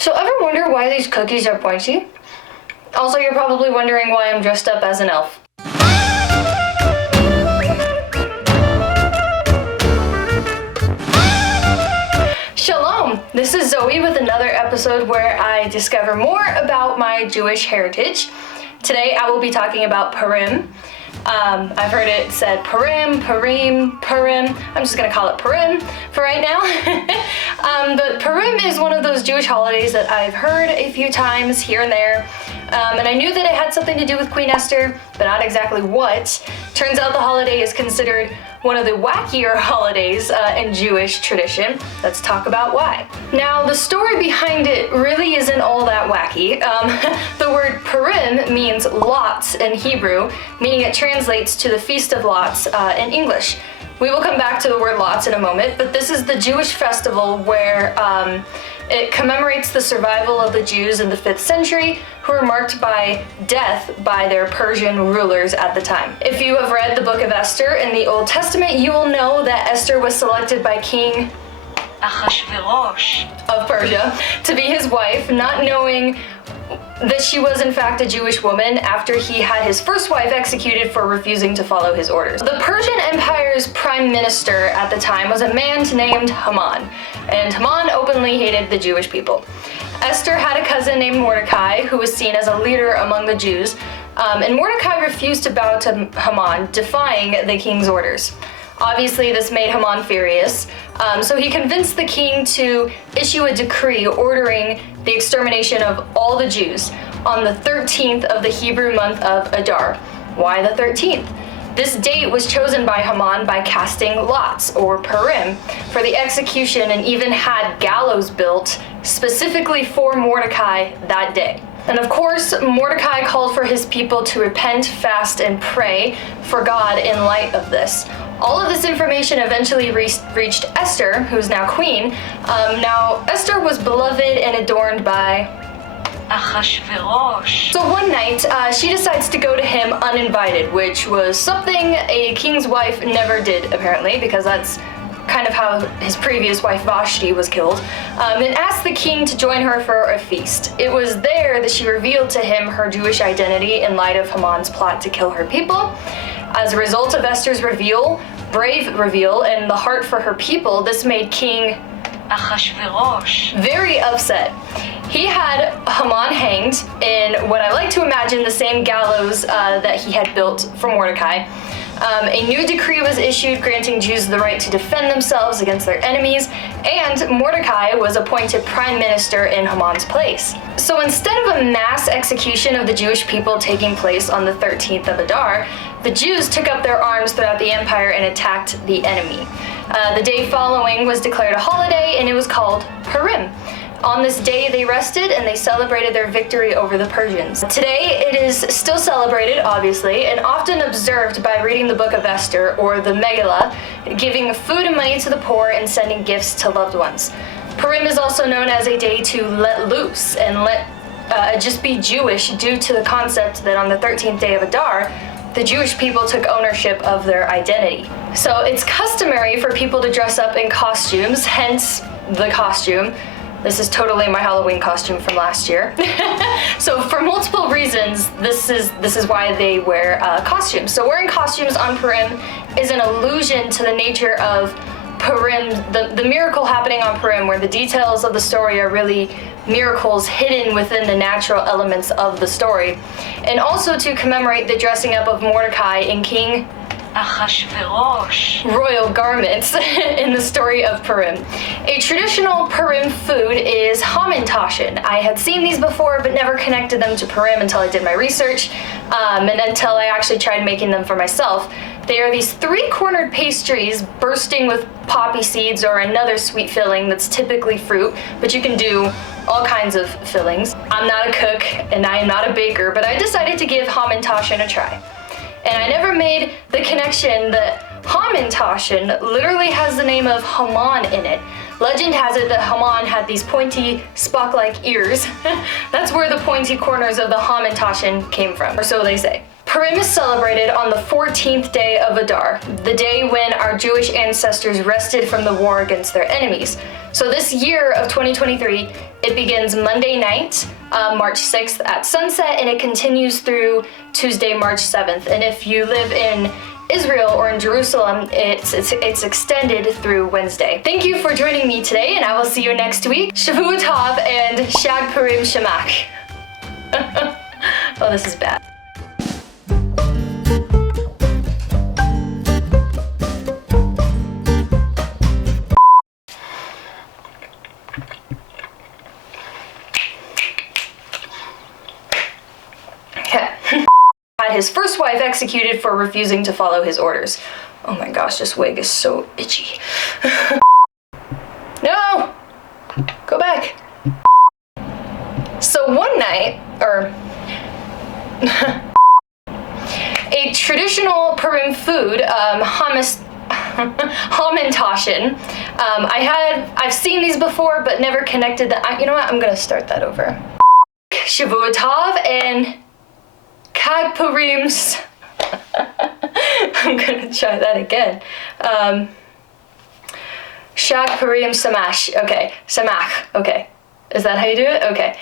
So ever wonder why these cookies are pointy? Also, you're probably wondering why I'm dressed up as an elf. Shalom! This is Zoe with another episode where I discover more about my Jewish heritage. Today I will be talking about Purim. I've heard it said Purim. I'm just gonna call it Purim for right now. But Purim is one of those Jewish holidays that I've heard a few times here and there. And I knew that it had something to do with Queen Esther, but not exactly what. Turns out the holiday is considered one of the wackier holidays in Jewish tradition. Let's talk about why. Now, the story behind it really isn't all that wacky. The word Purim means lots in Hebrew, meaning it translates to the Feast of Lots in English. We will come back to the word lots in a moment, but this is the Jewish festival where it commemorates the survival of the Jews in the 5th century who were marked by death by their Persian rulers at the time. If you have read the book of Esther in the Old Testament, you will know that Esther was selected by King of Persia to be his wife, not knowing that she was in fact a Jewish woman after he had his first wife executed for refusing to follow his orders. The Persian Empire's prime minister at the time was a man named Haman, and Haman openly hated the Jewish people. Esther had a cousin named Mordecai who was seen as a leader among the Jews, and Mordecai refused to bow to Haman, defying the king's orders. Obviously, this made Haman furious, so he convinced the king to issue a decree ordering the extermination of all the Jews on the 13th of the Hebrew month of Adar. Why the 13th? This date was chosen by Haman by casting lots, or Purim, for the execution, and even had gallows built specifically for Mordecai that day. And of course, Mordecai called for his people to repent, fast, and pray for God in light of this. All of this information eventually reached Esther, who's now queen. Now, Esther was beloved and adorned by So one night, she decides to go to him uninvited, which was something a king's wife never did, apparently, because that's kind of how his previous wife Vashti was killed, and asked the king to join her for a feast. It was there that she revealed to him her Jewish identity in light of Haman's plot to kill her people. As a result of Esther's brave reveal, and the heart for her people, this made King very upset. He had Haman hanged in what I like to imagine the same gallows that he had built for Mordecai. A new decree was issued granting Jews the right to defend themselves against their enemies, and Mordecai was appointed prime minister in Haman's place. So instead of a mass execution of the Jewish people taking place on the 13th of Adar, the Jews took up their arms throughout the empire and attacked the enemy. The day following was declared a holiday, and it was called Purim. On this day, they rested and they celebrated their victory over the Persians. Today, it is still celebrated, obviously, and often observed by reading the book of Esther, or the Megillah, giving food and money to the poor and sending gifts to loved ones. Purim is also known as a day to let loose and just be Jewish, due to the concept that on the 13th day of Adar, the Jewish people took ownership of their identity. So it's customary for people to dress up in costumes, hence the costume. This is totally my Halloween costume from last year. So for multiple reasons, this is why they wear costumes. So wearing costumes on Purim is an allusion to the nature of Purim, the miracle happening on Purim, where the details of the story are really miracles hidden within the natural elements of the story. And also to commemorate the dressing up of Mordecai in King royal garments in the story of Purim. A traditional Purim food is hamantashen. I had seen these before but never connected them to Purim until I did my research, and until I actually tried making them for myself. They are these 3-cornered pastries bursting with poppy seeds or another sweet filling that's typically fruit, but you can do all kinds of fillings. I'm not a cook and I am not a baker, but I decided to give hamantashen a try. And I never made the connection that hamantashen literally has the name of Haman in it. Legend has it that Haman had these pointy, Spock-like ears. That's where the pointy corners of the hamantashen came from, or so they say. Purim is celebrated on the 14th day of Adar, the day when our Jewish ancestors rested from the war against their enemies. So this year of 2023 It begins Monday night, March 6th at sunset, and it continues through Tuesday, March 7th. And if you live in Israel or in Jerusalem, it's extended through Wednesday. Thank you for joining me today, and I will see you next week. Shavua Tov and Shag Purim Shemach. Oh, this is bad. Had his first wife executed for refusing to follow his orders. Oh my gosh, this wig is so itchy. No! Go back. So one night, a traditional Purim food, hummus, hamantashen. I've seen these before, but never connected that. You know what? I'm gonna start that over. Shavua Tov and Chag Purim's. I'm gonna try that again. Shag Purim Samash. Okay, Samach. Okay, is that how you do it? Okay.